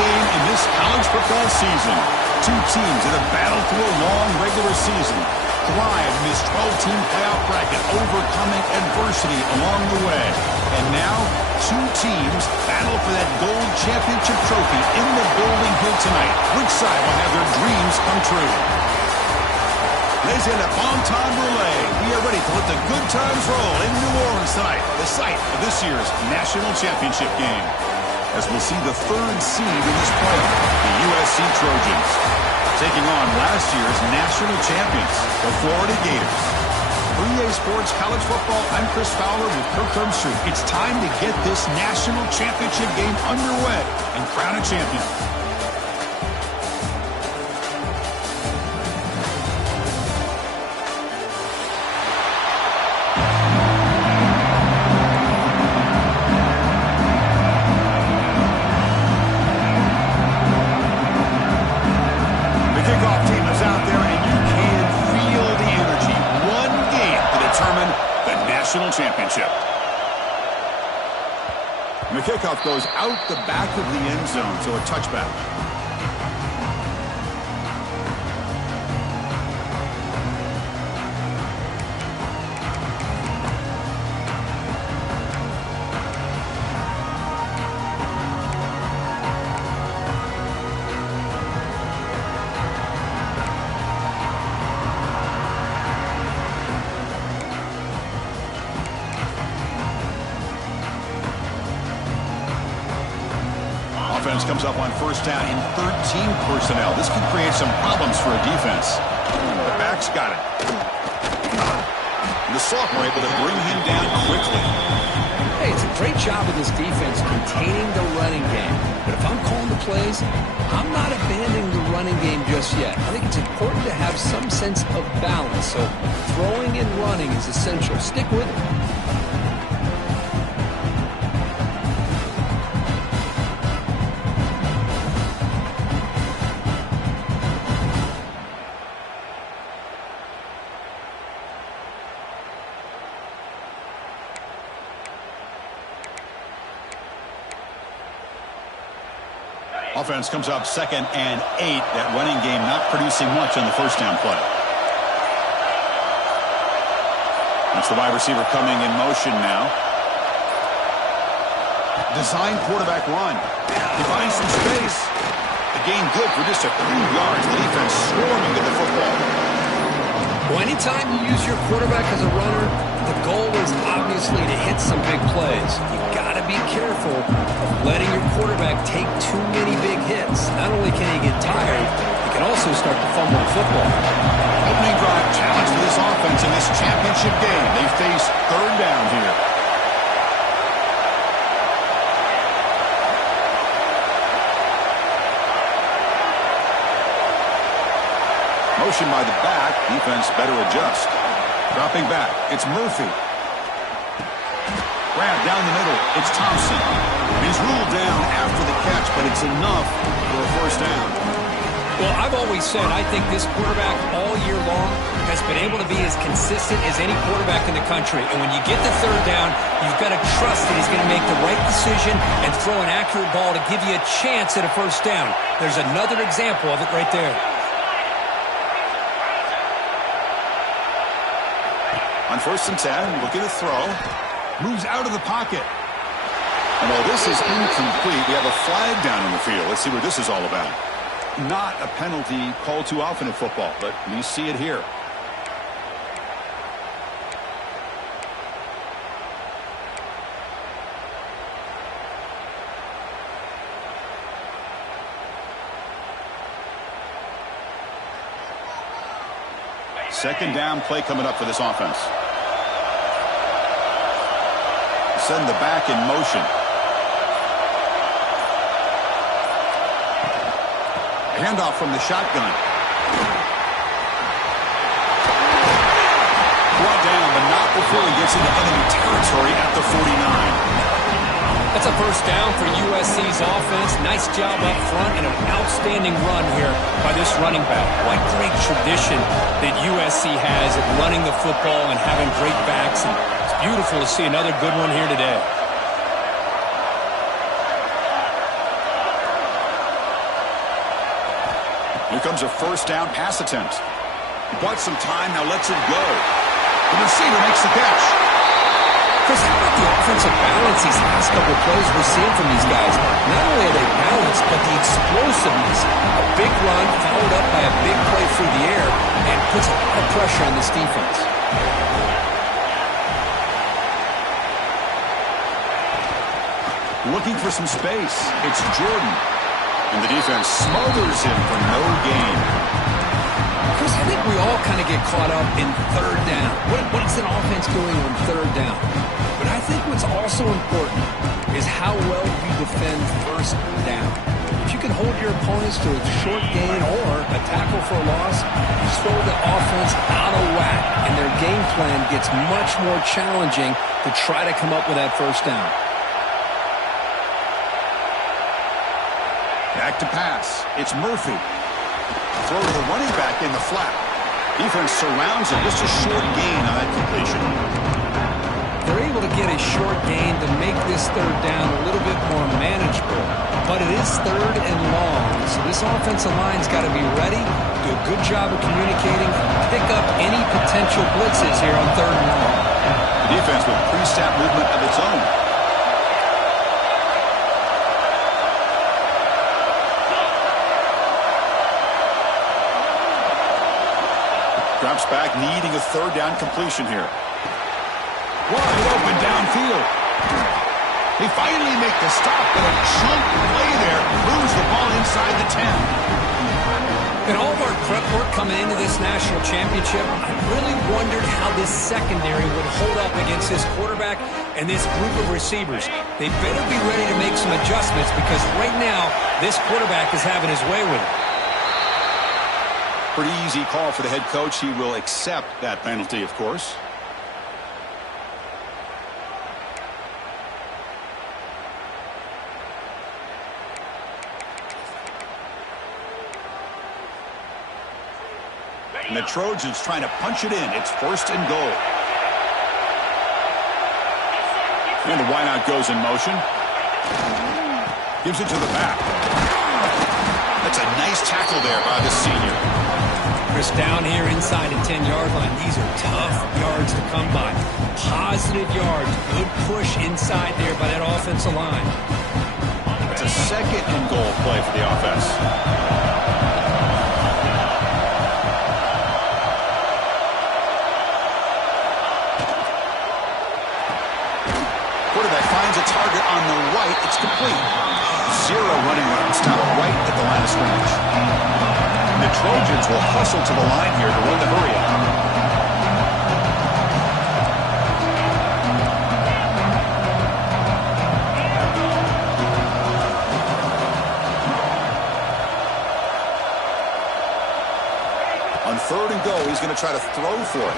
game in this college football season. Two teams that have battled through a long regular season, thrive in this 12-team playoff bracket, overcoming adversity along the way. And now, two teams battle for that gold championship trophy in the building here tonight. Which side will have their dreams come true? Ladies and gentlemen, bon relay. We are ready to let the good times roll in New Orleans tonight, the site of this year's national championship game. As we'll see the third seed in this playoff, the USC Trojans, taking on last year's national champions, the Florida Gators. For EA Sports College Football, I'm Chris Fowler with Kirk Herbstreit. It's time to get this national championship game underway and crown a champion. Championship. And the kickoff goes out the back of the end zone, so a touchback. Offense comes up on first down in 13 personnel. This could create some problems for a defense. The back's got it. And the sophomore able to bring him down quickly. Hey, it's a great job of this defense containing the running game. But if I'm calling the plays, I'm not abandoning the running game just yet. I think it's important to have some sense of balance. So throwing and running is essential. Stick with it. Offense comes up 2nd and 8. That running game not producing much on the first down play. That's the wide receiver coming in motion now. Design quarterback run. He finds some space. The gain good for just a few yards. The defense swarming to the football. Well, anytime you use your quarterback as a runner, the goal is obviously to hit some big plays. You've got to be careful of letting your quarterback take too many big hits. Not only can he get tired, he can also start to fumble the football. Opening drive challenge for this offense in this championship game. They face third down here. Motion by the back. Defense better adjust. Dropping back. It's Murphy. Grab down the middle. It's Thompson. He's ruled down after the catch, but it's enough for a first down. Well, I've always said I think this quarterback all year long has been able to be as consistent as any quarterback in the country. And when you get the third down, you've got to trust that he's going to make the right decision and throw an accurate ball to give you a chance at a first down. There's another example of it right there. On 1st and 10, looking to throw. Moves out of the pocket. And while this is incomplete, we have a flag down in the field. Let's see what this is all about. Not a penalty called too often in football, but we see it here. Second down play coming up for this offense. Send the back in motion. Handoff from the shotgun. Brought down, but not before he gets into enemy territory at the 49. That's a first down for USC's offense. Nice job up front and an outstanding run here by this running back. What great tradition that USC has of running the football and having great backs. And it's beautiful to see another good one here today. Here comes a first down pass attempt. He bought some time, now lets it go. The receiver makes the catch. Chris, how about the offensive balance these last couple of plays we're seeing from these guys? Not only are they balanced, but the explosiveness. A big run followed up by a big play through the air and puts a lot of pressure on this defense. Looking for some space. It's Jordan. And the defense smothers him for no gain. Chris, I think we all kind of get caught up in third down. What's an offense doing on third down? But I think what's also important is how well you defend first down. If you can hold your opponents to a short gain or a tackle for a loss, you throw the offense out of whack, and their game plan gets much more challenging to try to come up with that first down. Back to pass. It's Murphy. Throw to the running back in the flat. Defense surrounds him. Just a short gain on that completion. They're able to get a short gain to make this third down a little bit more manageable. But it is third and long, so this offensive line's got to be ready, do a good job of communicating, pick up any potential blitzes here on third and long. The defense with pre-snap movement of its own. Drops back, needing a third down completion here. Wide open downfield. They finally make the stop, but a chunk play there moves the ball inside the 10. In all of our prep work coming into this national championship, I really wondered how this secondary would hold up against this quarterback and this group of receivers. They better be ready to make some adjustments because right now, this quarterback is having his way with it. Pretty easy call for the head coach. He will accept that penalty, of course. And the Trojans trying to punch it in. It's first and goal. And the wideout goes in motion. Gives it to the back. That's a nice tackle there by the senior. Chris, down here inside the 10-yard line, these are tough yards to come by. Positive yards, good push inside there by that offensive line. That's a second and goal play for the offense. Quarterback finds a target on the right. It's complete. Zero running room. Stop right at the line of scrimmage. The Trojans will hustle to the line here to run the hurry-up. On third and goal, he's going to try to throw for it.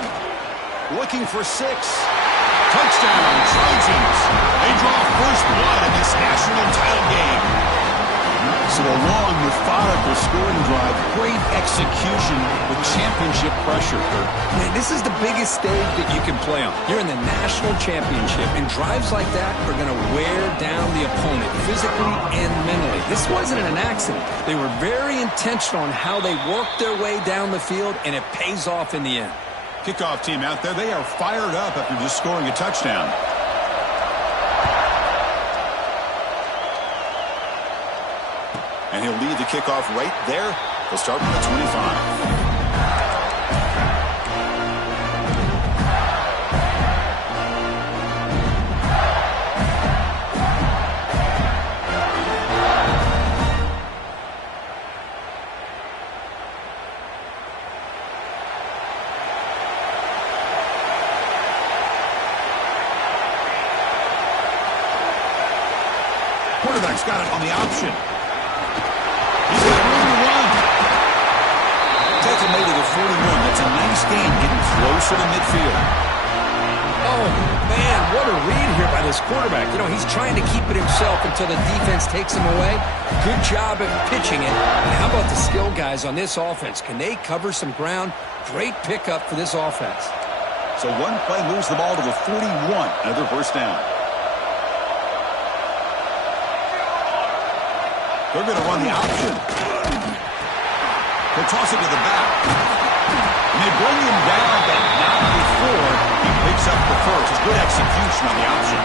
Looking for 6. Touchdown, Trojans. They draw first blood in this national title game. So a long, methodical scoring drive, great execution with championship pressure. Man, this is the biggest stage that you can play on. You're in the national championship, and drives like that are going to wear down the opponent physically and mentally. This wasn't an accident. They were very intentional on how they worked their way down the field, and it pays off in the end. Kickoff team out there, they are fired up after just scoring a touchdown. And he'll lead the kickoff right there. They'll start from the 25. Quarterback's got it on the option. He's got room to run. Tackle made it at 41. That's a nice gain, getting closer to midfield. Oh, man, what a read here by this quarterback. You know, he's trying to keep it himself until the defense takes him away. Good job at pitching it. And how about the skill guys on this offense? Can they cover some ground? Great pickup for this offense. So one play moves the ball to the 41. Another first down. They're going to run the option. He'll toss it to the back. And they bring him down, but not before he picks up the first. It's good execution on the option.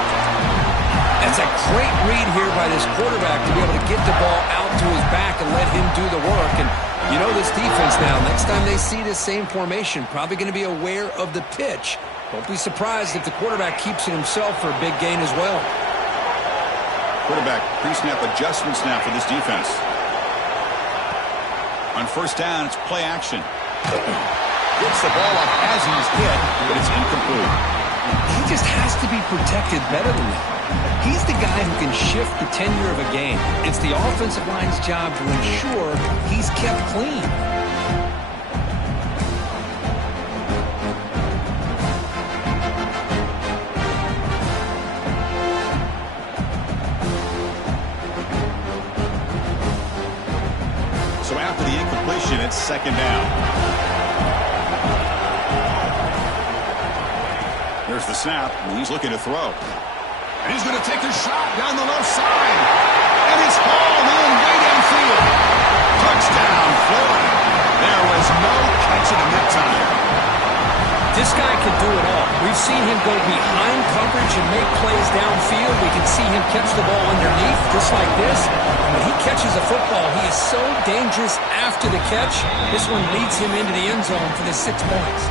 That's a great read here by this quarterback to be able to get the ball out to his back and let him do the work. And you know this defense now, next time they see this same formation, probably going to be aware of the pitch. Don't be surprised if the quarterback keeps it himself for a big gain as well. Quarterback pre-snap adjustments now for this defense. On first down, it's play action. Gets the ball up as he's hit, but it's incomplete. He just has to be protected better than that. He's the guy who can shift the tenure of a game. It's the offensive line's job to ensure he's kept clean. So after the incompletion, it's second down. There's the snap, and he's looking to throw. And he's going to take a shot down the left side. And it's hauled in way downfield. Touchdown, Florida. There was no catching him that time. This guy can do it all. We've seen him go behind coverage and make plays downfield. We can see him catch the ball underneath, just like this. When he catches a football, he is so dangerous after the catch. This one leads him into the end zone for the 6 points.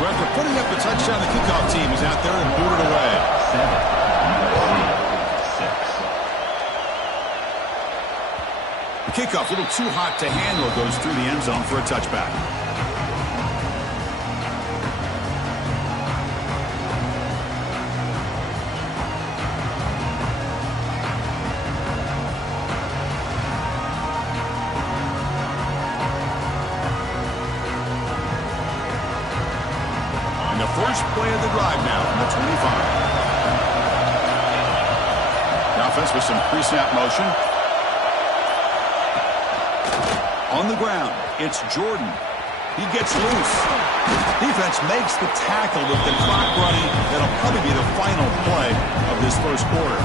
So after putting up the touchdown, the kickoff team is out there and booted away. 7. The kickoff, a little too hot to handle, goes through the end zone for a touchback. And the first play of the drive now from the 25. The offense with some pre-snap motion. On the ground, it's Jordan. He gets loose. Defense makes the tackle with the clock running. That'll probably be the final play of this first quarter.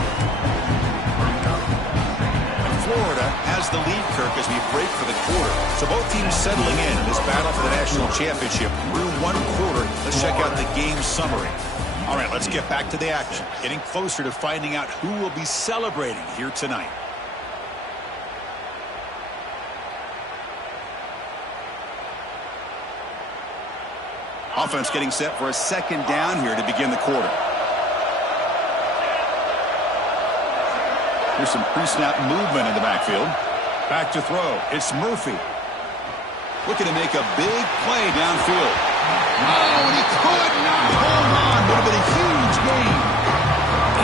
And Florida has the lead, Kirk, as we break for the quarter. So both teams settling in this battle for the national championship through one quarter. Let's check out the game summary. All right, let's get back to the action. Getting closer to finding out who will be celebrating here tonight. Offense getting set for a second down here to begin the quarter. Here's some pre-snap movement in the backfield. Back to throw. It's Murphy. Looking to make a big play downfield. Oh, and he could not hold on. Would have been a huge gain.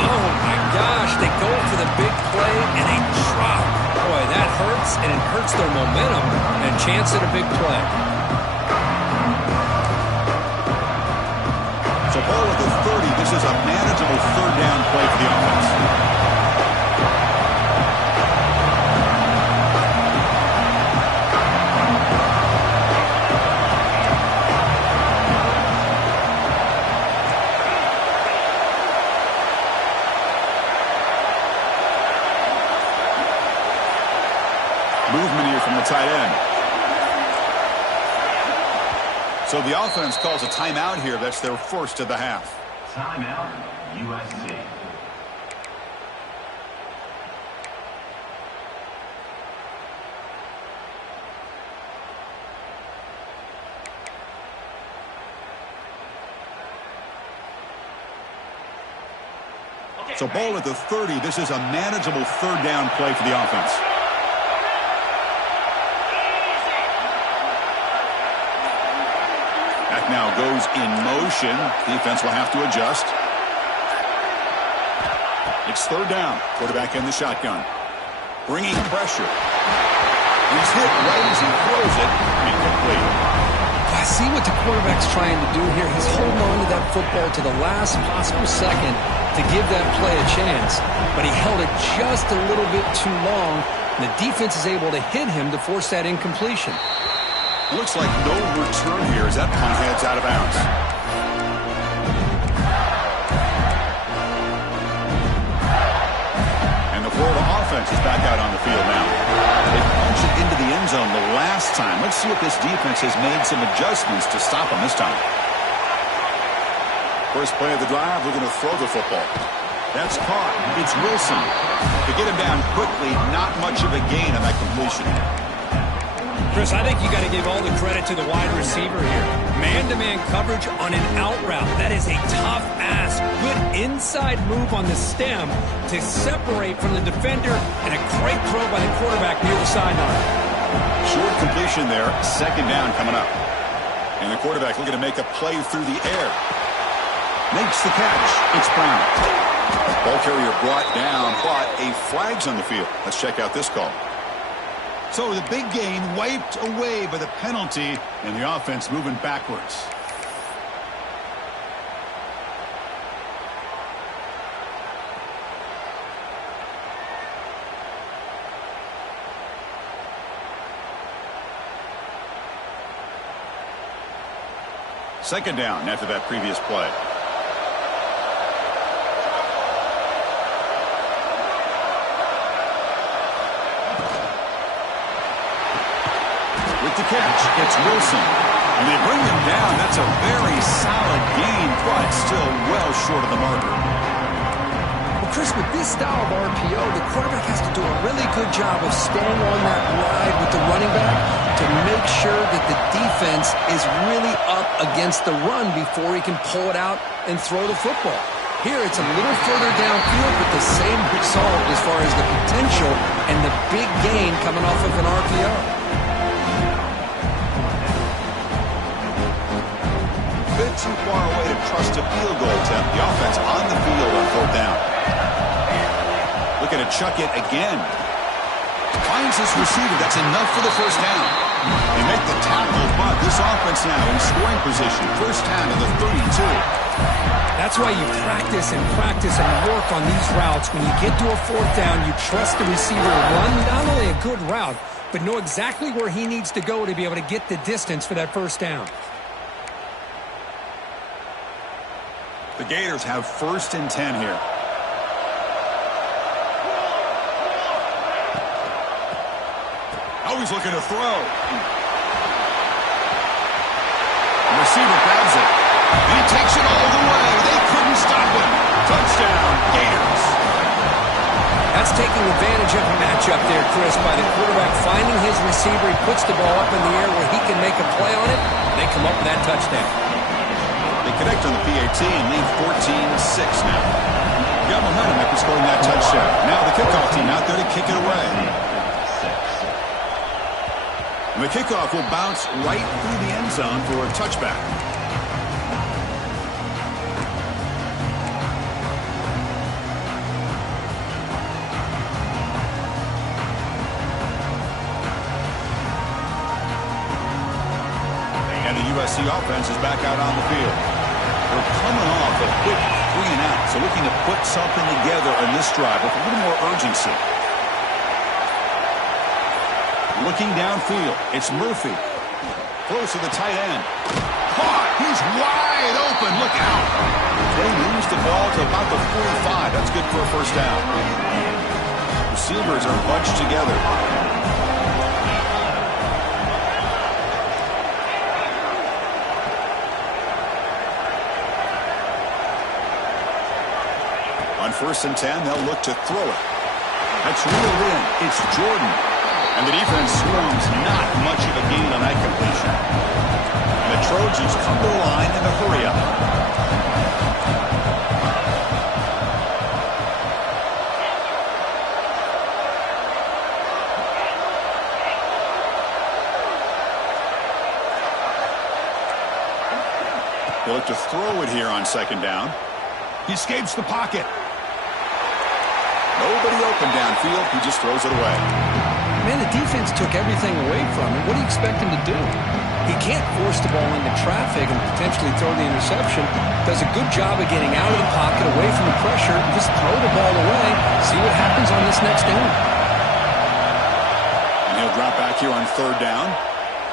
Oh, my gosh. They go for the big play, and they drop. Boy, that hurts, and it hurts their momentum and chance at a big play. So ball at the 30. This is a manageable third down play for the offense. Movement here from the tight end. So the offense calls a timeout here. That's their first of the half. Timeout, USC. So ball at the 30. This is a manageable third down play for the offense. Now goes in motion. Defense will have to adjust. It's third down. Quarterback in the shotgun. Bringing pressure. He's hit right as he throws it. Incomplete. I see what the quarterback's trying to do here. He's holding on to that football to the last possible second to give that play a chance. But he held it just a little bit too long. And the defense is able to hit him to force that incompletion. Looks like no return here as that punt heads out of bounds. And the Florida offense is back out on the field now. They punch it into into the end zone the last time. Let's see if this defense has made some adjustments to stop him this time. First play of the drive, we're going to throw the football. That's caught. It's Wilson. To get him down quickly, not much of a gain on that completion. Chris, I think you got to give all the credit to the wide receiver here. Man-to-man coverage on an out route. That is a tough ask. Good inside move on the stem to separate from the defender, and a great throw by the quarterback near the sideline. Short completion there. Second down coming up. And the quarterback looking to make a play through the air. Makes the catch. It's Brown. Ball carrier brought down, but a flag's on the field. Let's check out this call. So the big gain wiped away by the penalty, and the offense moving backwards. Second down after that previous play. The catch. It's Wilson. And they bring him down. That's a very solid gain, but still well short of the marker. Well, Chris, with this style of RPO, the quarterback has to do a really good job of staying on that ride with the running back to make sure that the defense is really up against the run before he can pull it out and throw the football. Here, it's a little further downfield, but the same result as far as the potential and the big gain coming off of an RPO. Too far away to trust a field goal attempt. The offense on the field on fourth down. Looking to chuck it again. Finds his receiver. That's enough for the first down. They make the tackle, but this offense now in scoring position. First down to the 32. That's why you practice and work on these routes. When you get to a fourth down, you trust the receiver to run not only a good route, but know exactly where he needs to go to be able to get the distance for that first down. The Gators have first and 10 here. Always looking to throw. The receiver grabs it. And he takes it all the way. They couldn't stop him. Touchdown, Gators. That's taking advantage of a matchup there, Chris, by the quarterback finding his receiver. He puts the ball up in the air where he can make a play on it. They come up with that touchdown. They connect on the PAT and lead 14-6 now. Got momentum after scoring that touchdown. Now the kickoff team out there to kick it away. And the kickoff will bounce right through the end zone for a touchback. And the USC offense is back out on the field. They're coming off a quick 3-and-out, so looking to put something together in this drive with a little more urgency. Looking downfield, it's Murphy. Close to the tight end. Caught! He's wide open! Look out! They moves the ball to about the 45. That's good for a first down. Receivers are bunched together. On first and 10, they'll look to throw it. That's reeled in. It's Jordan. And the defense swarms not much of a gain on that completion. And the Trojans come to the line in a hurry up. They look to throw it here on second down. He escapes the pocket. Nobody open downfield. He just throws it away. Man, the defense took everything away from him. What do you expect him to do? He can't force the ball into traffic and potentially throw the interception. Does a good job of getting out of the pocket, away from the pressure, just throw the ball away, see what happens on this next down. And he'll drop back here on third down.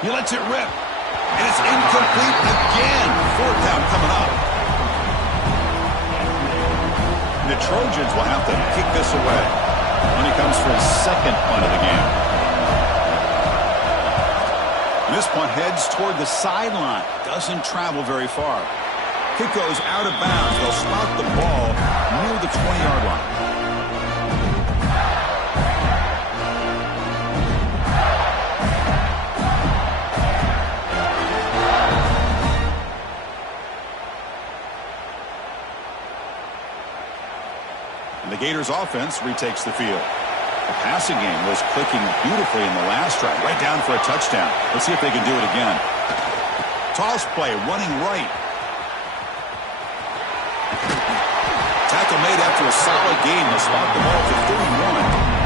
He lets it rip. And it's incomplete again. Fourth down coming up. The Trojans will have to kick this away when he comes for his second punt of the game. This one heads toward the sideline. Doesn't travel very far. Kick goes out of bounds. They'll spot the ball near the 20-yard line. And the Gators offense retakes the field. The passing game was clicking beautifully in the last drive, right down for a touchdown. Let's see if they can do it again. Toss play, running right. Tackle made after a solid gain. They'll spot the ball for 31.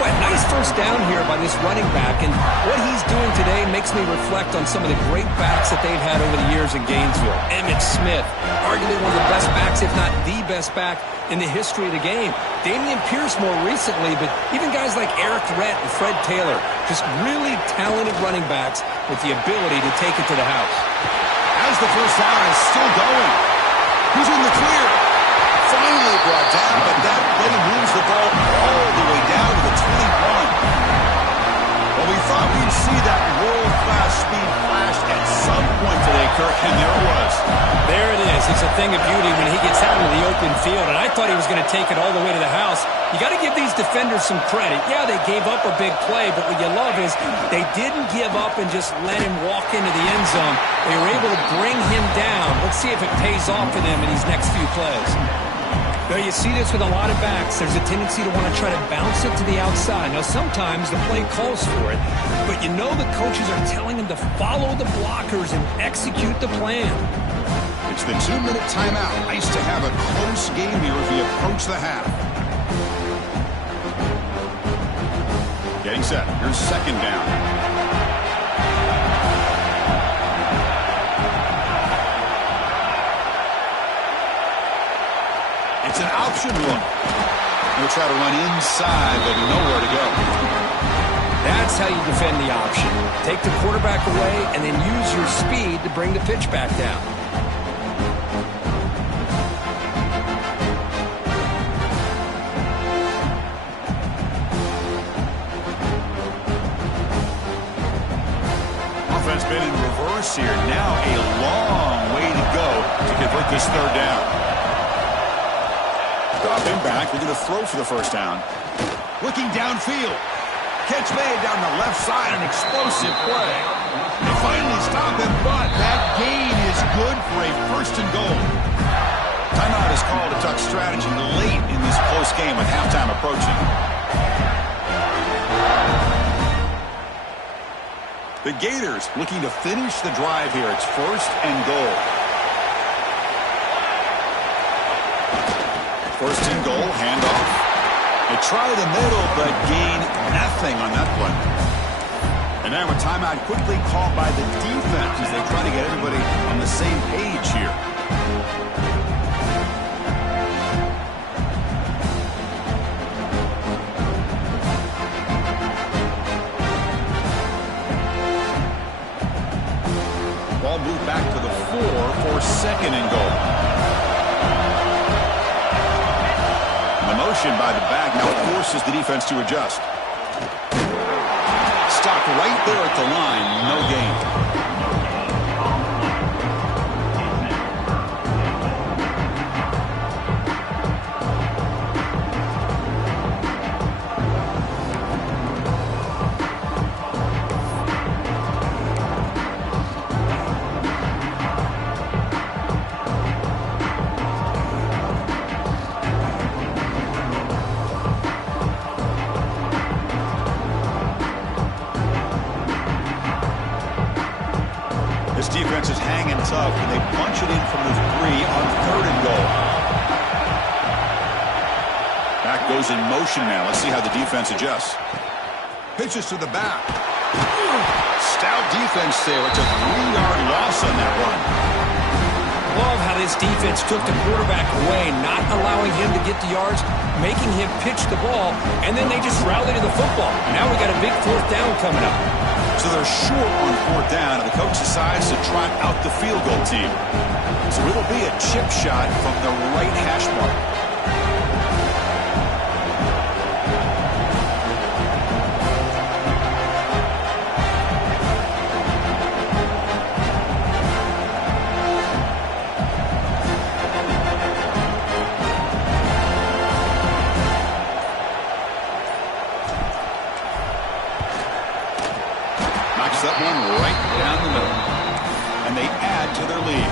Well, nice first down here by this running back, and what he's doing today makes me reflect on some of the great backs that they've had over the years in Gainesville. Emmitt Smith, arguably one of the best backs, if not the best back in the history of the game. Dameon Pierce more recently, but even guys like Eric Rhett and Fred Taylor, just really talented running backs with the ability to take it to the house. As the first down is still going. Who's in the clear? Finally brought down, but that play moves the ball all the way down to the 21. Well, we thought we'd see that world-class speed flash at some point today, Kirk, and there it was. There it is. It's a thing of beauty when he gets out into the open field, and I thought he was going to take it all the way to the house. You got to give these defenders some credit. Yeah, they gave up a big play, but what you love is they didn't give up and just let him walk into the end zone. They were able to bring him down. Let's see if it pays off for them in these next few plays. Now, you see this with a lot of backs. There's a tendency to want to try to bounce it to the outside. Now, sometimes the play calls for it, but you know the coaches are telling them to follow the blockers and execute the plan. It's the 2-minute timeout. Nice to have a close game here as we approach the half. Getting set. Here's second down. It's an option look. They'll try to run inside, but nowhere to go. That's how you defend the option. Take the quarterback away and then use your speed to bring the pitch back down. Offense been in reverse here. Now a long way to go to convert this third down. Dropping back, we're going to throw for the first down. Looking downfield. Catch made down the left side, an explosive play. They finally stop him, but that gain is good for a first and goal. Timeout is called. A duck strategy late in this close game with halftime approaching. The Gators looking to finish the drive here. It's first and goal. First and goal, handoff. They try the middle, but gain nothing on that play. And now a timeout quickly called by the defense as they try to get everybody on the same page here. Ball moved back to the 4 for second and goal. Motion by the back now forces the defense to adjust. Stopped right there at the line, no gain. This defense is hanging tough, and they punch it in from the 3 on third and goal. Back goes in motion now. Let's see how the defense adjusts. Pitches to the back. Stout defense there. It's a 3-yard loss on that run. Love how this defense took the quarterback away, not allowing him to get the yards, making him pitch the ball, and then they just rallied to the football. Now we got a big fourth down coming up. So they're short on fourth down, and the coach decides to trot out the field goal team. So it'll be a chip shot from the right hash mark. and they add to their lead.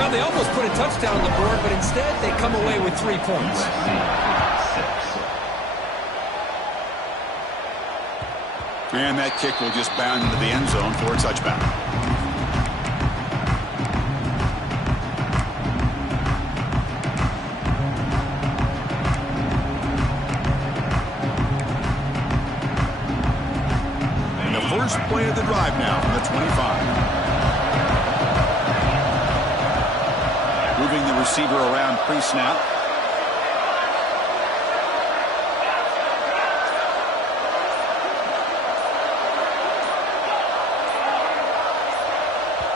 Well, they almost put a touchdown on the board, but instead they come away with 3 points. And that kick will just bound into the end zone for a touchback. And the first play of the drive now from the 25. Moving the receiver around pre-snap.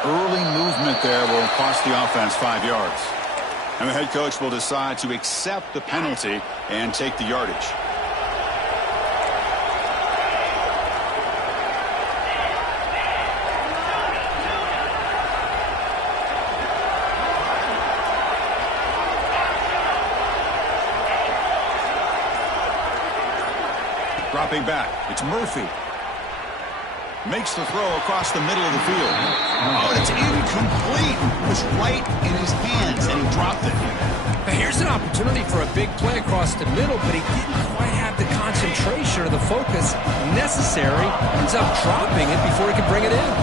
Early movement there will cost the offense 5 yards. And the head coach will decide to accept the penalty and take the yardage. Dropping back, it's Murphy. Makes the throw across the middle of the field. Oh, it's incomplete. It was right in his hands, and he dropped it. Now here's an opportunity for a big play across the middle, but he didn't quite have the concentration or the focus necessary. Ends up dropping it before he could bring it in.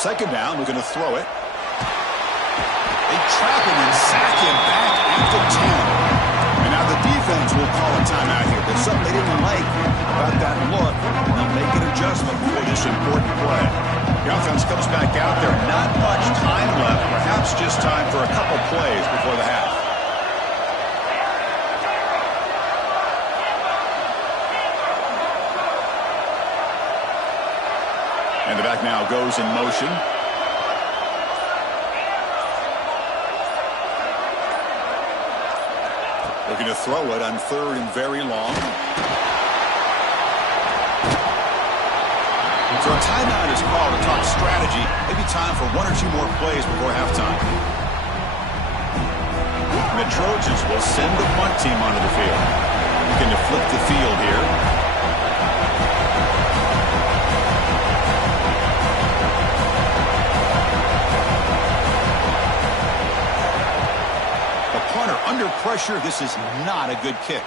Second down, we're going to throw it. They trap him and sack him back at the 10. And now the defense will call a timeout here. There's something they didn't like about that look. They'll make an adjustment for this important play. The offense comes back out there. Not much time left. Perhaps just time for a couple plays before the half. And the back now goes in motion. Looking to throw it on third and very long. So a timeout is called to talk strategy. Maybe time for 1 or 2 more plays before halftime. And the Trojans will send the punt team onto the field. Looking to flip the field here. Under pressure, this is not a good kick.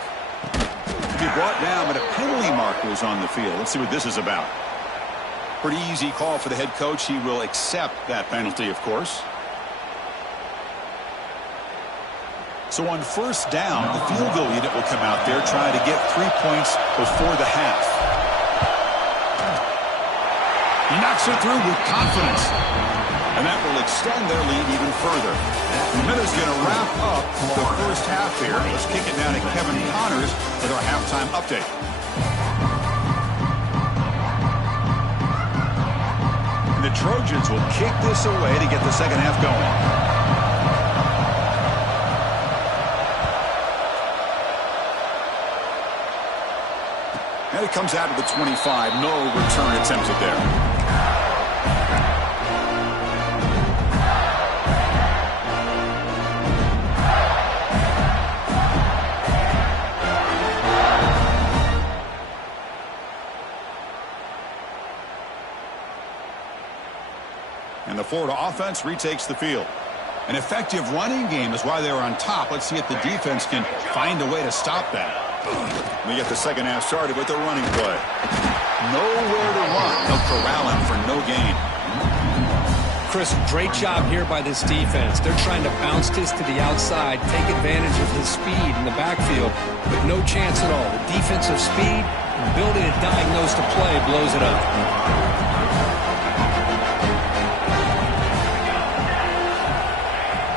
To be brought down, but a penalty marker is on the field. Let's see what this is about. Pretty easy call for the head coach. He will accept that penalty, of course. So on first down, the field goal unit will come out there trying to get 3 points before the half. He knocks it through with confidence. And that will extend their lead even further. The Minutes going to wrap up the first half here. Let's kick it down to Kevin Connors with our halftime update. And the Trojans will kick this away to get the second half going. And it comes out to the 25. No return attempted there. And the Florida offense retakes the field. An effective running game is why they're on top. Let's see if the defense can find a way to stop that. We get the second half started with a running play. Nowhere to run. They'll corral him for no gain. Chris, great job here by this defense. They're trying to bounce this to the outside, take advantage of his speed in the backfield, but no chance at all. The defensive speed, ability to diagnose the play, blows it up.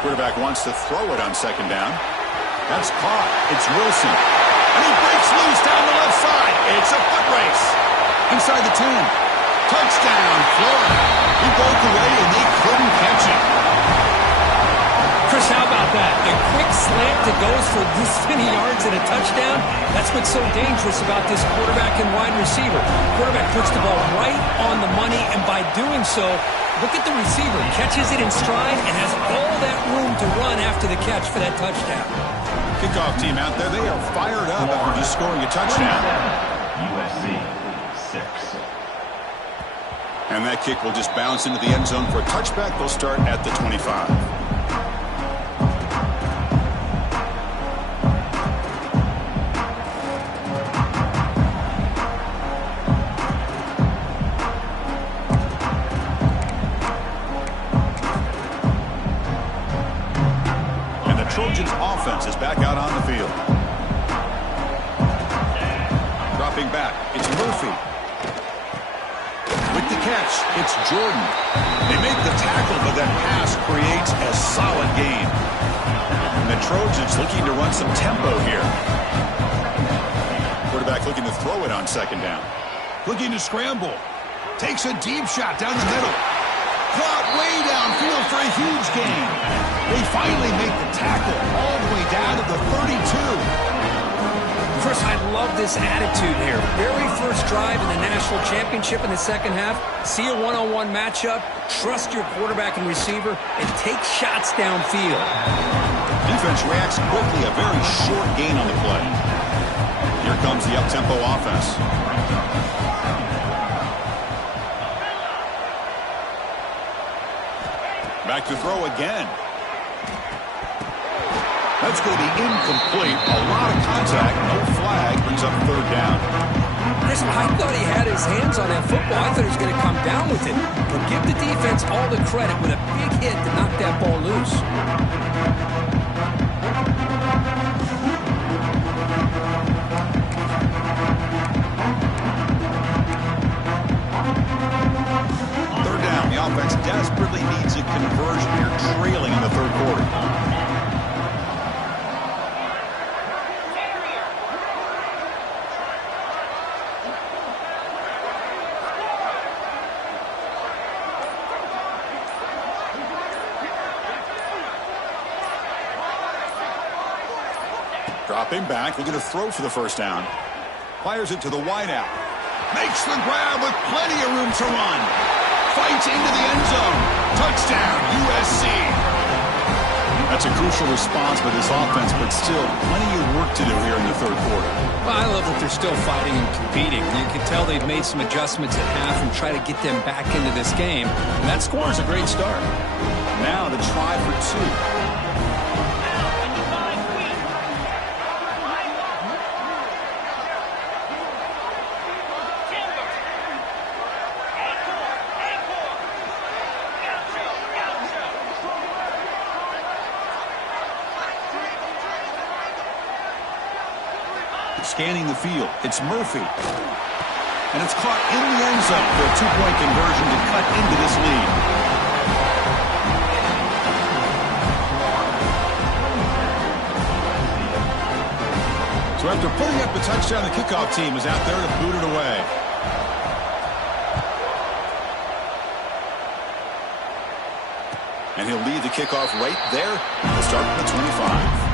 Quarterback wants to throw it on second down. That's caught. It's Wilson. And he breaks loose down the left side. It's a foot race. Inside the 10. Touchdown, Florida. He broke away and they couldn't catch him. Chris, how about that? The quick slant that goes for this many yards and a touchdown, that's what's so dangerous about this quarterback and wide receiver. Quarterback puts the ball right on the money, and by doing so, look at the receiver. Catches it in stride and has all that room to run after the catch for that touchdown. Kickoff team out there, they are fired up after just scoring a touchdown. USC 6. And that kick will just bounce into the end zone for a touchback. They'll start at the 25. And the Trojans' offense is back out on the field. Dropping back, it's Murphy. With the catch, it's Jordan. They make the tackle, but that pass creates a solid gain. And the Trojans looking to run some tempo here. Quarterback looking to throw it on second down. Looking to scramble. Takes a deep shot down the middle. Caught way downfield for a huge gain. They finally make the tackle all the way down to the 32. Chris, I love this attitude here. Very first drive in the national championship in the second half. See a one-on-one matchup, trust your quarterback and receiver, and take shots downfield. Defense reacts quickly, a very short gain on the play. Here comes the up-tempo offense. Back to throw again. That's going to be incomplete. A lot of contact. No flag. Brings up third down. Chris, I thought he had his hands on that football. I thought he was going to come down with it. But give the defense all the credit with a big hit to knock that ball loose. Third down. The offense desperately needs a conversion here, trailing in the third quarter. Dropping back, looking to throw for the first down. Fires it to the wideout. Makes the grab with plenty of room to run. Fights into the end zone. Touchdown, USC. That's a crucial response by this offense, but still plenty of work to do here in the third quarter. Well, I love that they're still fighting and competing. You can tell they've made some adjustments at half and try to get them back into this game. And that score is a great start. Now the try for two. Scanning the field, it's Murphy. And it's caught in the end zone for a two-point conversion to cut into this lead. So after putting up the touchdown, the kickoff team is out there to boot it away. And he'll lead the kickoff right there. He'll start at the 25.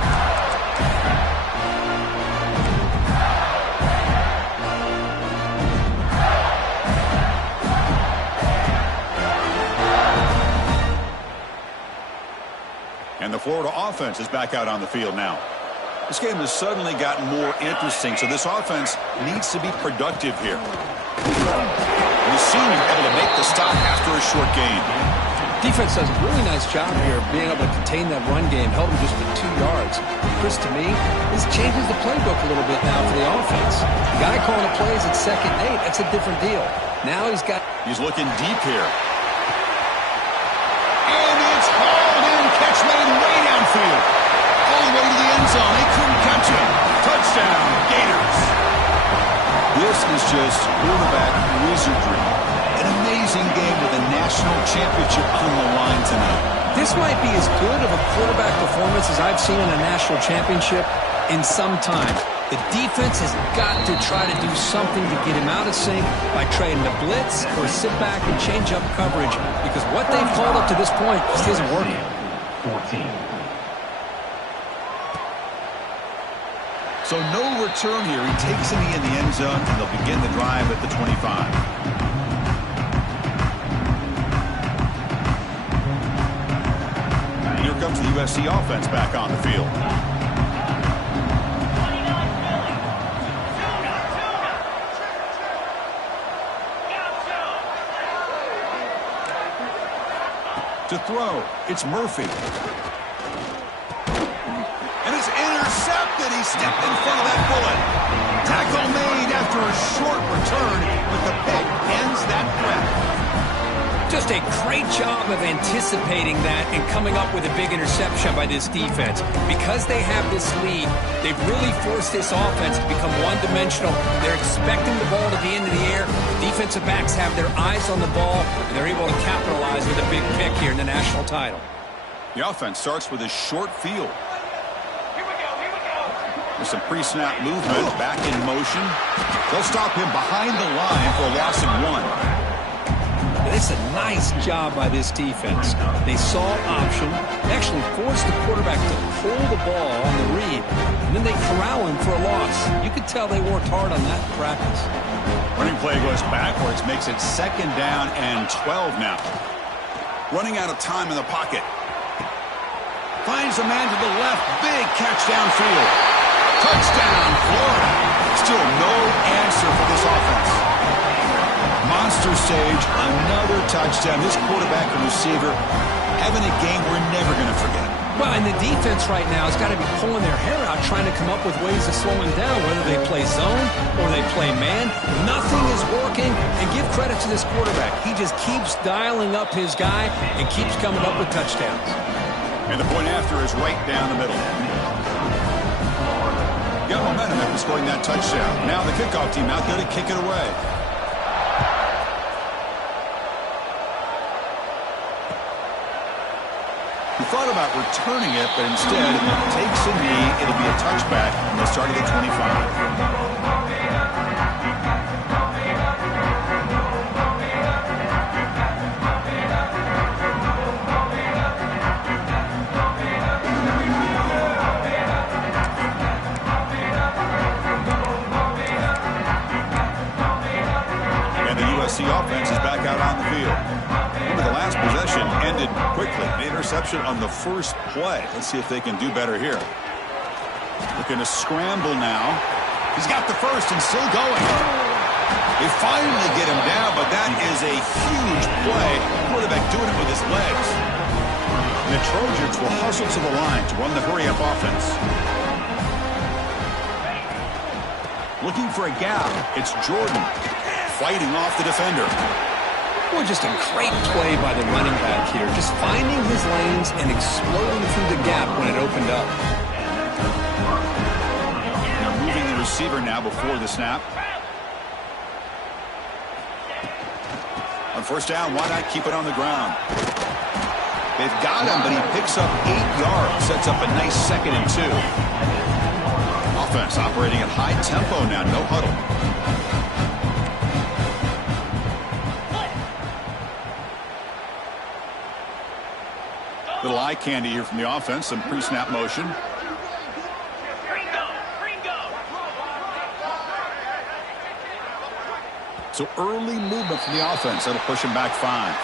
And the Florida offense is back out on the field now. This game has suddenly gotten more interesting, so this offense needs to be productive here. And the senior able to make the stop after a short gain. Defense does a really nice job here of being able to contain that run game, held him just to 2 yards. Chris, to me, this changes the playbook a little bit now for the offense. The guy calling the plays at 2nd and 8, that's a different deal. Now He's looking deep here. And it's hauled in, catch made way downfield. All the way to the end zone. They couldn't catch him. Touchdown, Gators. This is just quarterback wizardry. An amazing game with a national championship on the line tonight. This might be as good of a quarterback performance as I've seen in a national championship in some time. The defense has got to try to do something to get him out of sync by trading the blitz or sit back and change up coverage, because what they've called up to this point just isn't working. 14. So no return here. He takes a knee in the end zone, and they'll begin the drive at the 25. Here comes the USC offense back on the field. To throw, it's Murphy. And it's intercepted. He stepped in front of that bullet. Tackle made after a short return, but the pick ends that threat. Just a great job of anticipating that and coming up with a big interception by this defense. Because they have this lead, they've really forced this offense to become one-dimensional. They're expecting the ball to be into the air. The defensive backs have their eyes on the ball, and they're able to capitalize with a big pick here in the national title. The offense starts with a short field. With some pre-snap movement, back in motion. They'll stop him behind the line for a loss of 1. It's a nice job by this defense. They saw option, they actually forced the quarterback to pull the ball on the read, and then they corral him for a loss. You could tell they worked hard on that in practice. Running play goes backwards, makes it 2nd down and 12 now. Running out of time in the pocket. Finds a man to the left, big catch downfield. Touchdown, Florida. Still no answer for this offense. Monster stage, another touchdown. This quarterback and receiver having a game we're never going to forget. Well, and the defense right now has got to be pulling their hair out, trying to come up with ways to slow him down, whether they play zone or they play man. Nothing is working, and give credit to this quarterback. He just keeps dialing up his guy and keeps coming up with touchdowns. And the point after is right down the middle. Got momentum after scoring that touchdown. Now the kickoff team out there to kick it away. He thought about returning it, but instead takes a knee. It'll be a touchback, and they'll start at the 25. And the USC offense is back out on the field. Remember, the last possession ended quickly. An interception on the first play. Let's see if they can do better here. Looking to scramble now. He's got the first and still going. They finally get him down, but that is a huge play. Quarterback doing it with his legs. And the Trojans will hustle to the line to run the hurry-up offense. Looking for a gap. It's Jordan fighting off the defender. Well, just a great play by the running back here. Just finding his lanes and exploding through the gap when it opened up. They're moving the receiver now before the snap. On first down, why not keep it on the ground? They've got him, but he picks up 8 yards. Sets up a nice 2nd and 2. Offense operating at high tempo now. No huddle. Little eye candy here from the offense. Some pre-snap motion. So early movement from the offense. That'll push him back 5.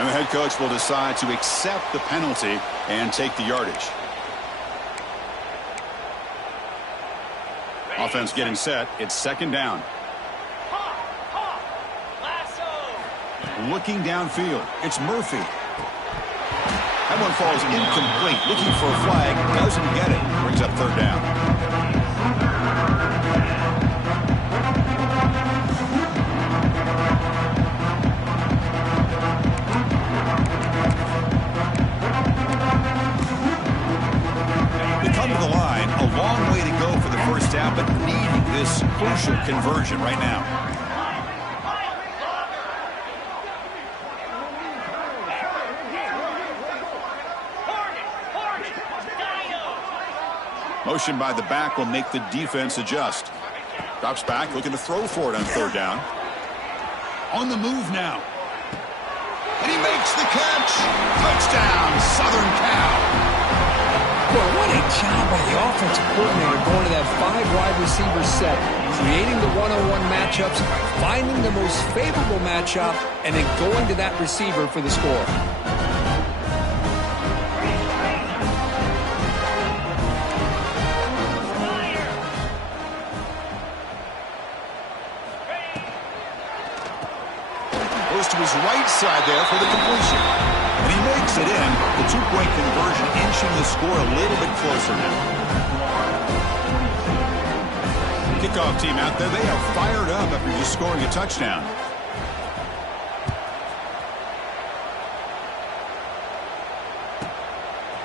And the head coach will decide to accept the penalty and take the yardage. Offense getting set. It's 2nd down. Looking downfield. It's Murphy. That one falls incomplete. Looking for a flag. Doesn't get it. Brings up 3rd down. They come to the line. A long way to go for the first down, but needing this crucial conversion right now. Motion by the back will make the defense adjust. Drops back, looking to throw for it on 3rd down. On the move now. And he makes the catch. Touchdown, Southern Cal. Well, what a job by the the offensive coordinator going to that 5-wide receiver set, creating the one-on-one matchups, finding the most favorable matchup, and then going to that receiver for the score. Goes to his right side there for the completion. And he makes it in. The two-point conversion inching the score a little bit closer now. Kickoff team out there. They are fired up after just scoring a touchdown.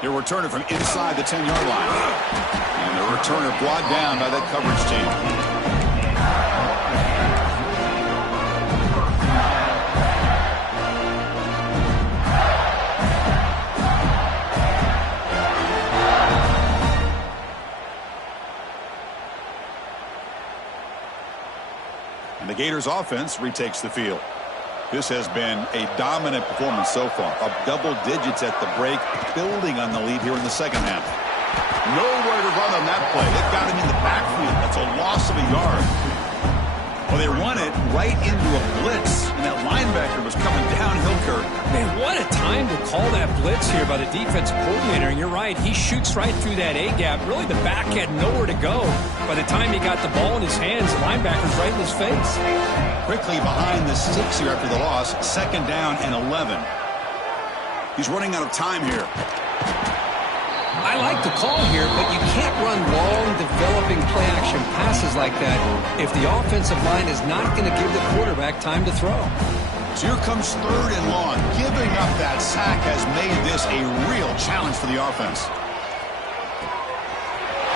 He'll return it from inside the 10-yard line. And the returner brought down by that coverage team. And the Gators offense retakes the field. This has been a dominant performance so far. Up double digits at the break, building on the lead here in the second half. Nowhere to run on that play. They've got him in the backfield. That's a loss of a yard. Well, they run it right into a blitz, and that linebacker was coming downhill, Kirk. Man, what a time to call that blitz here by the defensive coordinator. And you're right, he shoots right through that A-gap. Really, the back had nowhere to go. By the time he got the ball in his hands, the linebacker's right in his face. Quickly behind the sticks here after the loss. 2nd down and 11. He's running out of time here. I like the call here, but you can't run long, developing play-action passes like that if the offensive line is not going to give the quarterback time to throw. So here comes 3rd and long. Giving up that sack has made this a real challenge for the offense.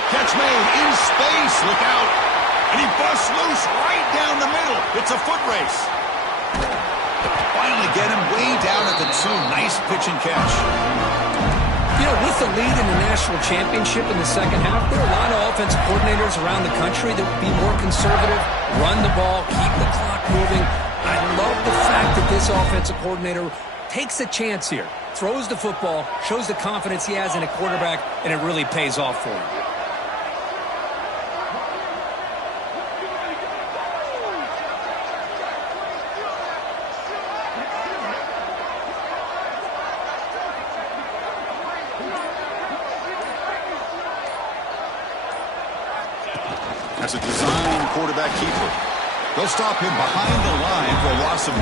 Catch made in space. Look out. And he busts loose right down the middle. It's a foot race. Finally get him way down at the 2. Nice pitch and catch. You know, with the lead in the national championship in the second half, there are a lot of offensive coordinators around the country that would be more conservative, run the ball, keep the clock moving. I love the fact that this offensive coordinator takes a chance here, throws the football, shows the confidence he has in a quarterback, and it really pays off for him. That's a design quarterback keeper. They'll stop him behind the line for a loss of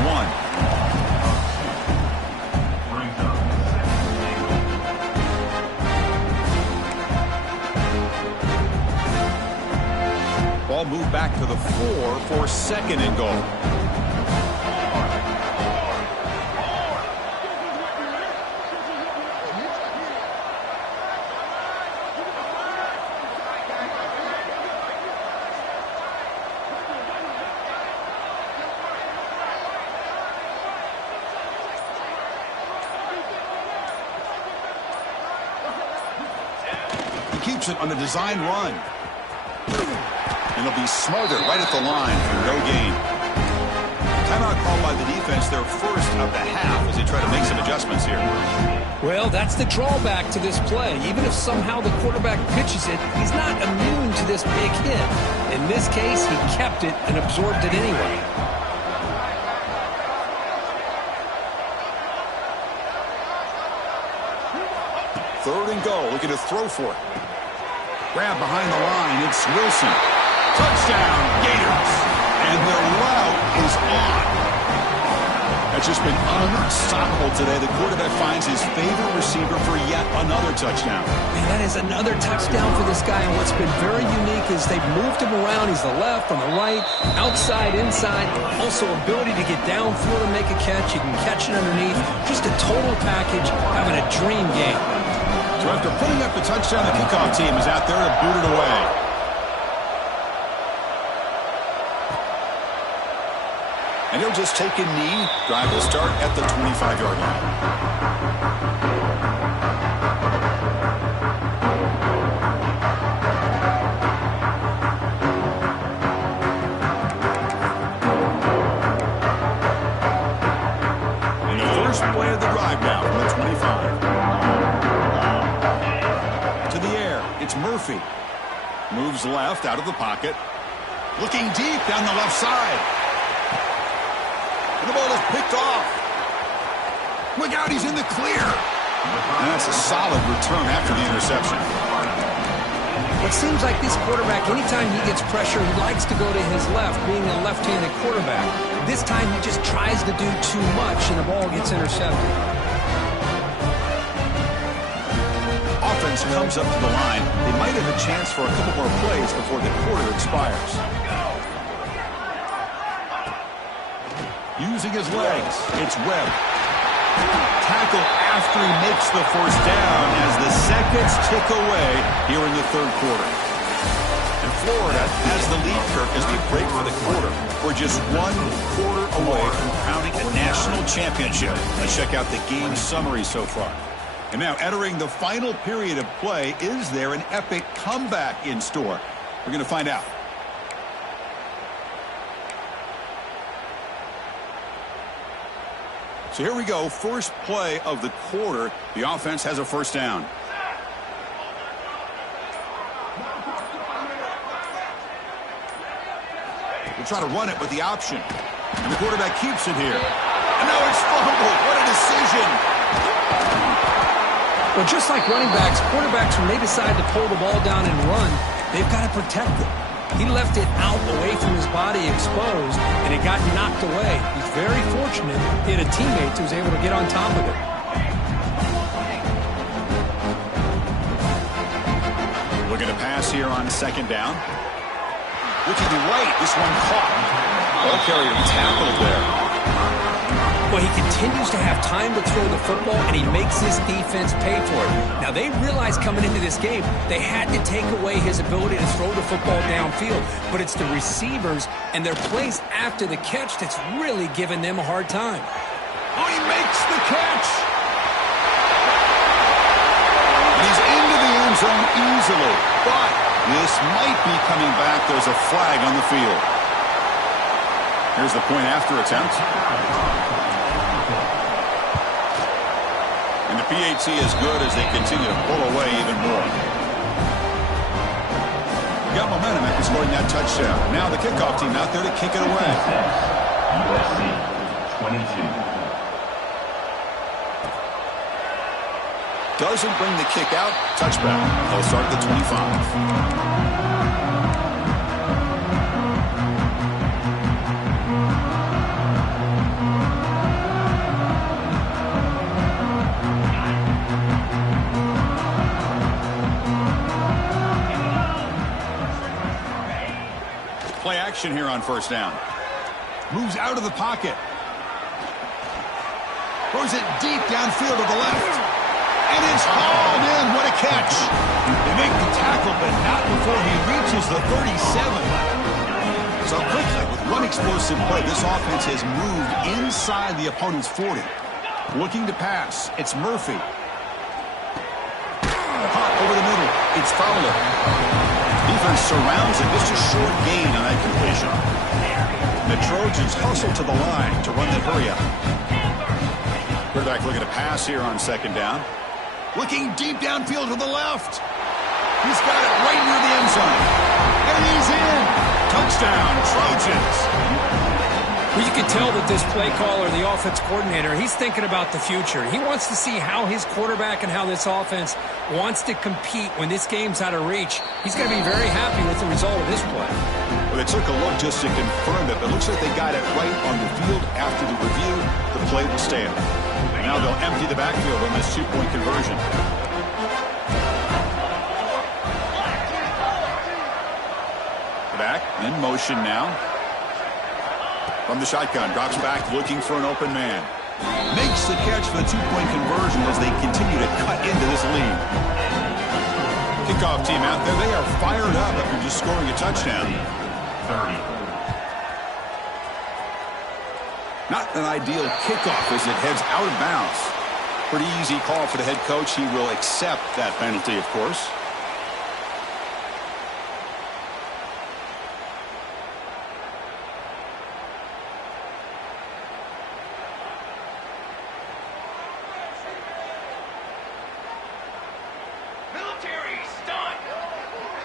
1. Ball moved back to the 4 for 2nd and goal. Keeps it on a design run. And it'll be smothered right at the line for no gain. Timeout called by the defense, their first of the half as they try to make some adjustments here. Well, that's the drawback to this play. Even if somehow the quarterback pitches it, he's not immune to this big hit. In this case, he kept it and absorbed it anyway. Third and goal, looking to throw for it. Grab behind the line, it's Wilson. Touchdown, Gators. And their route is on. That's just been unstoppable today. The quarterback finds his favorite receiver for yet another touchdown. Man, that is another touchdown for this guy. And what's been very unique is they've moved him around. He's the left, on the right, outside, inside. Also, ability to get downfield and make a catch. You can catch it underneath. Just a total package, having a dream game. So after putting up the touchdown, the kickoff team is out there to boot it away. And he'll just take a knee. Drive will start at the 25-yard line. And the first play of the drive now from the 25. It's Murphy. Murphy. Moves left out of the pocket. Looking deep down the left side. And the ball is picked off. Look out, he's in the clear. And that's a solid return after the interception. It seems like this quarterback, anytime he gets pressure, he likes to go to his left, being a left-handed quarterback. This time he just tries to do too much, and the ball gets intercepted. Offense comes up to the line. They might have a chance for a couple more plays before the quarter expires. Using his legs, it's Webb. Tackle after he makes the first down as the seconds tick away here in the third quarter. And Florida has the lead, Kirk, as we break for the quarter. We're just 1 quarter away from crowning a national championship. Let's check out the game summary so far. And now entering the final period of play, is there an epic comeback in store? We're going to find out. So here we go, first play of the quarter. The offense has a first down. We'll try to run it with the option. And the quarterback keeps it here. And now it's fumbled. What a decision. Well, just like running backs, quarterbacks, when they decide to pull the ball down and run, they've got to protect it. He left it out away from his body exposed, and it got knocked away. He's very fortunate he had a teammate who was able to get on top of it. Looking to pass here on second down. Looking right, this one caught. Ball carrier tackled there. Well, he continues to have time to throw the football, and he makes his defense pay for it. Now, they realized coming into this game they had to take away his ability to throw the football downfield, but it's the receivers and their plays after the catch that's really giving them a hard time. Oh, he makes the catch! And he's into the end zone easily, but this might be coming back. There's a flag on the field. Here's the point after attempt. And the PAT is good as they continue to pull away even more. We got momentum after scoring that touchdown. Now the kickoff team out there to kick it away. USC 22. Doesn't bring the kick out. Touchback. They'll start at the 25. Play action here on first down. Moves out of the pocket. Throws it deep downfield to the left. And it's hauled in. What a catch. They make the tackle, but not before he reaches the 37. So quickly, with one explosive play, this offense has moved inside the opponent's 40. Looking to pass. It's Murphy. Hot over the middle. It's Fowler. Defense surrounds it. Just a short gain on that completion. The Trojans hustle to the line to run the hurry up. Quarterback looking to pass here on second down. Looking deep downfield to the left. He's got it right near the end zone. And he's in. Touchdown, Trojans. Well, you can tell that this play caller, the offense coordinator, he's thinking about the future. He wants to see how his quarterback and how this offense wants to compete when this game's out of reach. He's going to be very happy with the result of this play. Well, they took a look just to confirm it, but it looks like they got it right on the field. After the review, the play will stand. Now they'll empty the backfield on this two-point conversion. Back in motion now. From the shotgun, drops back looking for an open man. Makes the catch for the two-point conversion as they continue to cut into this lead. Kickoff team out there, they are fired up after just scoring a touchdown. 30. Not an ideal kickoff as it heads out of bounds. Pretty easy call for the head coach. He will accept that penalty, of course.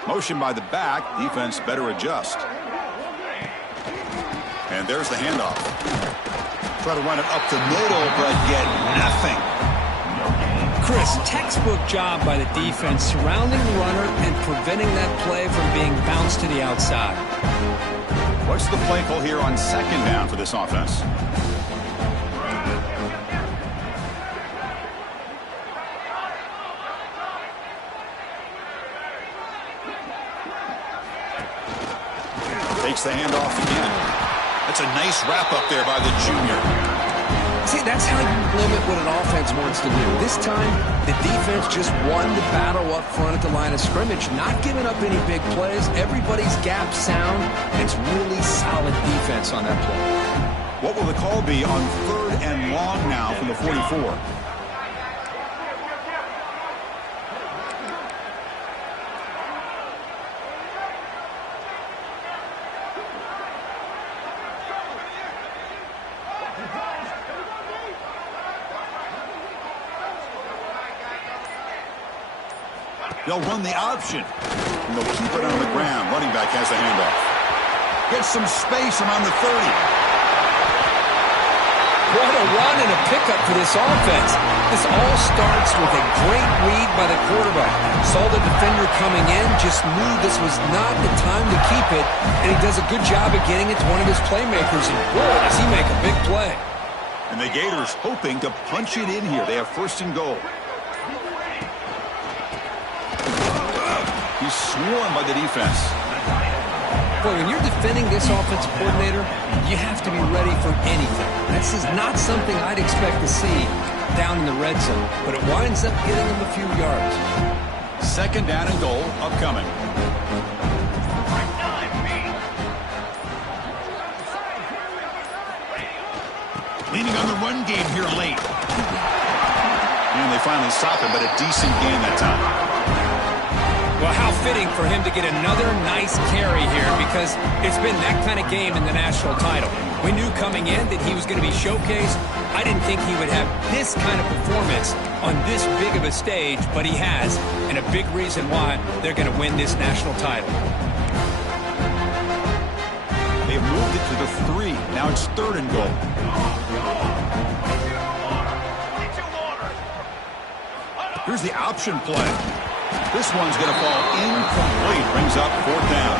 Motion by the back. Defense better adjust. And there's the handoff. Try to run it up the middle, but get nothing. Chris, textbook job by the defense surrounding the runner and preventing that play from being bounced to the outside. What's the play call here on second down for this offense? Takes the handoff again. That's a nice wrap up there by the junior. See, that's how you limit what an offense wants to do. This time, the defense just won the battle up front at the line of scrimmage, not giving up any big plays. Everybody's gap sound, and it's really solid defense on that play. What will the call be on 3rd and long now from the 44? They'll run the option. And they'll keep it on the ground. Running back has the handoff. Gets some space around the 30. What a run and a pickup for this offense. This all starts with a great read by the quarterback. Saw the defender coming in, just knew this was not the time to keep it, and he does a good job of getting it to one of his playmakers, and boy, does he make a big play. And the Gators hoping to punch it in here. They have 1st and goal. He's swarmed by the defense. Boy, when you're defending this offensive coordinator, you have to be ready for anything. This is not something I'd expect to see down in the red zone, but it winds up getting him a few yards. 2nd down and goal upcoming. Leaning on the run game here late. And they finally stop him, but a decent game that time. Well, how fitting for him to get another nice carry here, because it's been that kind of game in the national title. We knew coming in that he was going to be showcased. I didn't think he would have this kind of performance on this big of a stage, but he has, and a big reason why they're going to win this national title. They've moved it to the 3. Now it's 3rd and goal. Here's the option play. This one's going to fall incomplete. Brings up 4th down.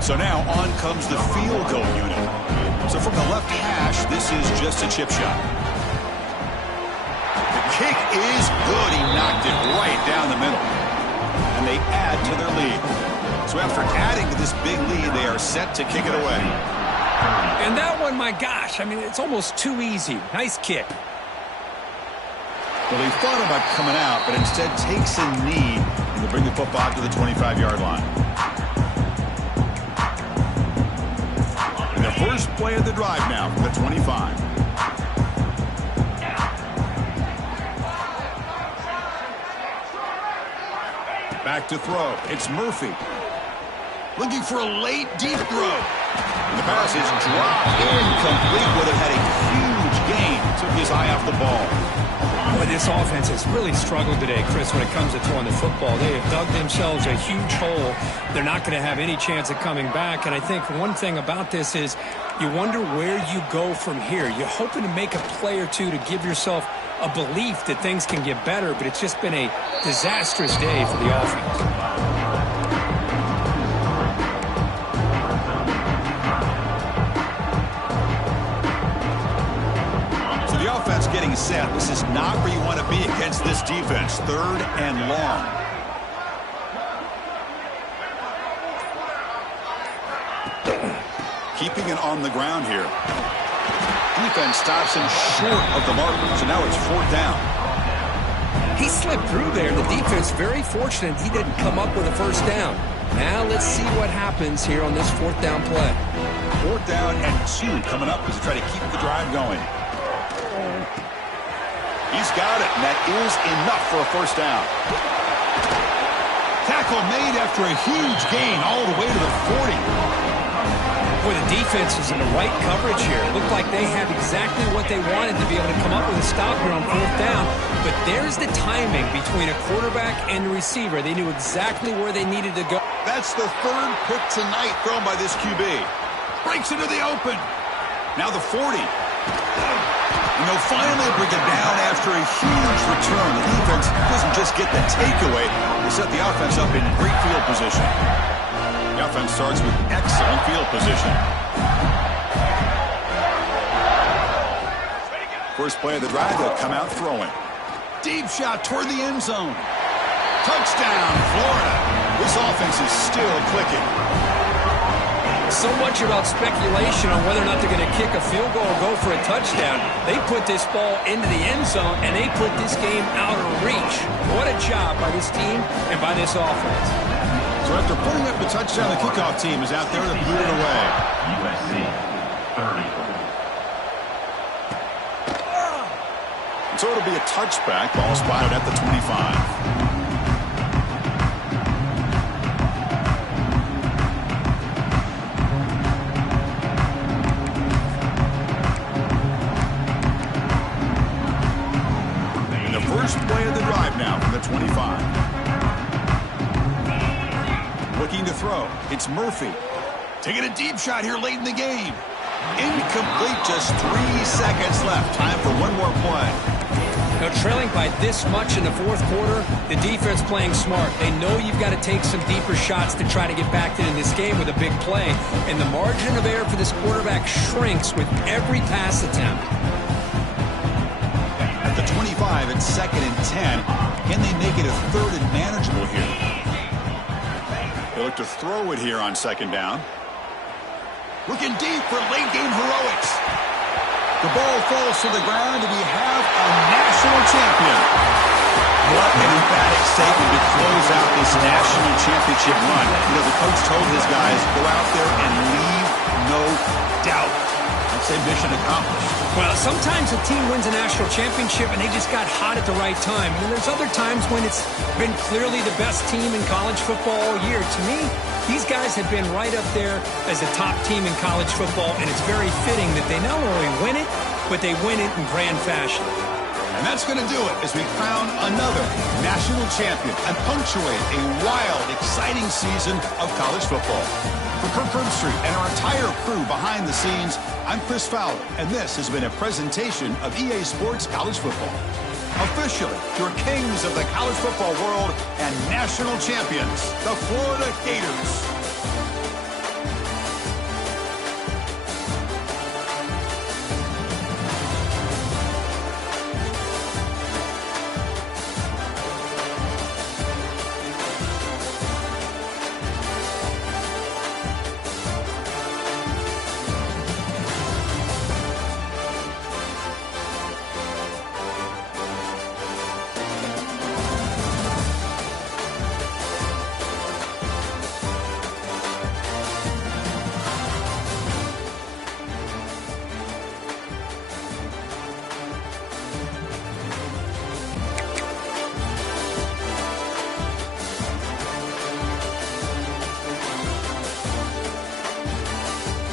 So now on comes the field goal unit. So from the left hash, this is just a chip shot. The kick is good. He knocked it right down the middle. And they add to their lead. So after adding to this big lead, they are set to kick it away. And that one, my gosh, I mean, it's almost too easy. Nice kick. Well, he thought about coming out, but instead takes a knee to bring the football to the 25-yard line. And the first play of the drive now from the 25. Back to throw. It's Murphy. Looking for a late, deep throw. And the pass is dropped. Incomplete. Would have had a huge gain. Took his eye off the ball. Boy, this offense has really struggled today, Chris, when it comes to throwing the football. They have dug themselves a huge hole. They're not going to have any chance of coming back. And I think one thing about this is you wonder where you go from here. You're hoping to make a play or two to give yourself a belief that things can get better, but it's just been a disastrous day for the offense. Getting set. This is not where you want to be against this defense. 3rd and long. Keeping it on the ground here. Defense stops him short of the marker, so now it's 4th down. He slipped through there. The defense very fortunate he didn't come up with a 1st down. Now let's see what happens here on this 4th down play. 4th down and 2 coming up as they try to keep the drive going. He's got it, and that is enough for a 1st down. Tackle made after a huge gain all the way to the 40. Boy, the defense was in the right coverage here. It looked like they had exactly what they wanted to be able to come up with a stop here on 4th down. But there's the timing between a quarterback and the receiver. They knew exactly where they needed to go. That's the 3rd pick tonight thrown by this QB. Breaks into the open. Now the 40. And they'll finally bring it down after a huge return. The defense doesn't just get the takeaway. They set the offense up in great field position. The offense starts with excellent field position. First play of the drive, they'll come out throwing. Deep shot toward the end zone. Touchdown, Florida. This offense is still clicking. So much about speculation on whether or not they're going to kick a field goal or go for a touchdown. They put this ball into the end zone, and they put this game out of reach. What a job by this team and by this offense. So after putting up the touchdown, the kickoff team is out there to boot it away. USC 30. So it'll be a touchback. Ball spotted at the 25. First play of the drive now from the 25. Looking to throw. It's Murphy. Taking a deep shot here late in the game. Incomplete. Just 3 seconds left. Time for one more play. Now, trailing by this much in the 4th quarter, the defense playing smart. They know you've got to take some deeper shots to try to get back in this game with a big play. And the margin of error for this quarterback shrinks with every pass attempt. At the 25, it's 2nd and 10. Can they make it a 3rd and manageable here? They look to throw it here on 2nd down. Looking deep for late game heroics. The ball falls to the ground, and we have a national champion. What an emphatic statement to close out this national championship run. You know, the coach told his guys, go out there and leave no doubt. That's a mission accomplished. Well, sometimes a team wins a national championship and they just got hot at the right time. And there's other times when it's been clearly the best team in college football all year. To me, these guys have been right up there as a top team in college football, and it's very fitting that they not only win it, but they win it in grand fashion. And that's going to do it as we crown another national champion and punctuate a wild, exciting season of college football. For Kirk Herbstreit and our entire crew behind the scenes, I'm Chris Fowler, and this has been a presentation of EA Sports College Football. Officially, your kings of the college football world and national champions, the Florida Gators.